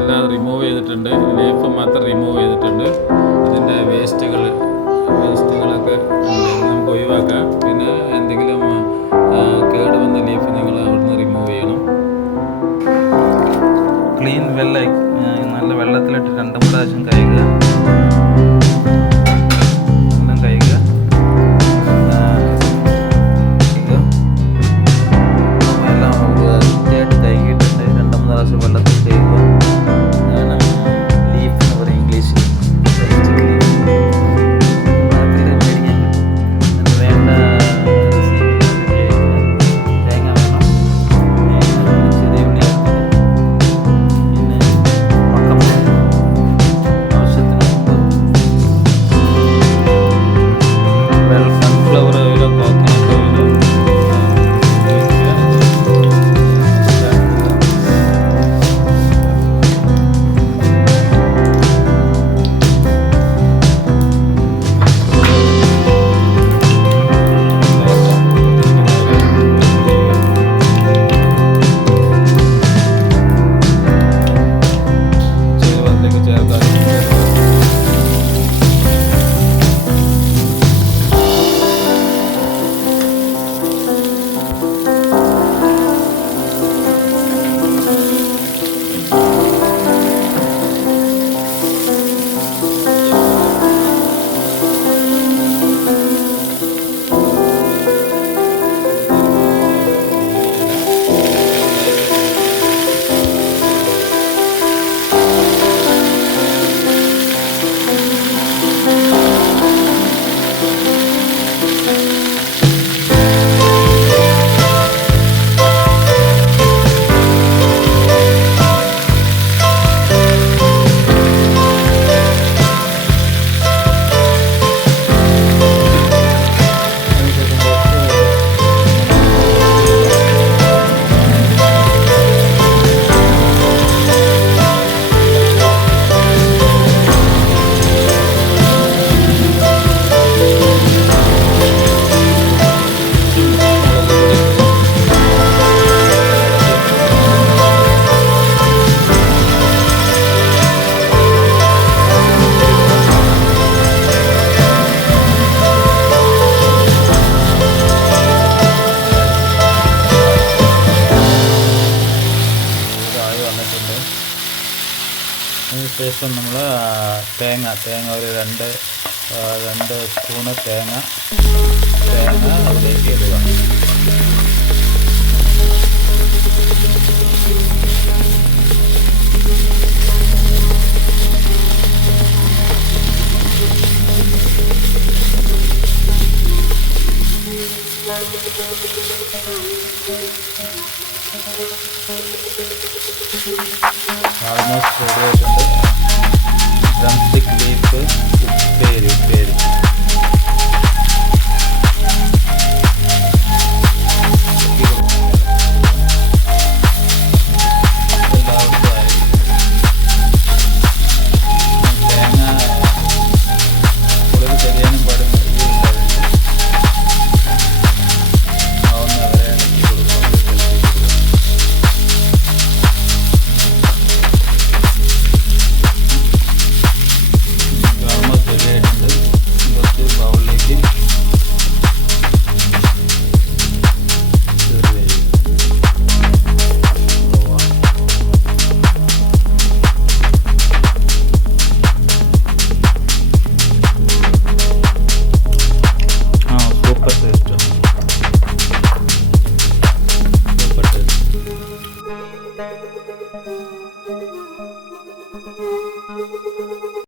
എല്ലാം റിമൂവ് ചെയ്തിട്ടുണ്ട്. ലീഫ് മാത്രം റിമൂവ് ചെയ്തിട്ടുണ്ട്. ഇതിൻ്റെ വേസ്റ്റുകളൊക്കെ നമുക്ക് ഒഴിവാക്കാം. പിന്നെ എന്തെങ്കിലും കേട് വന്ന ലീഫ് നിങ്ങൾ അവിടുന്ന് റിമൂവ് ചെയ്യണം. ക്ലീൻ നല്ല വെള്ളത്തിലിട്ട് 2-3 പ്രാവശ്യം കഴുകുക. എല്ലാം കഴുകുക. എല്ലാം വൃത്തിയായിട്ട് കഴുകിയിട്ടുണ്ട്. 2-3 പ്രാവശ്യം വെള്ളത്തിൽ കഴുകുക. ലീഫ് എന്ന് പറയും ഇംഗ്ലീഷിൽ. അതിനുശേഷം നമ്മൾ തേങ്ങ ഒരു 2 സ്പൂണ് തേങ്ങ അതിലേക്ക് ഇടുക. ആൾമോസ്റ്റ് റെഡി ആയിട്ടുണ്ട്.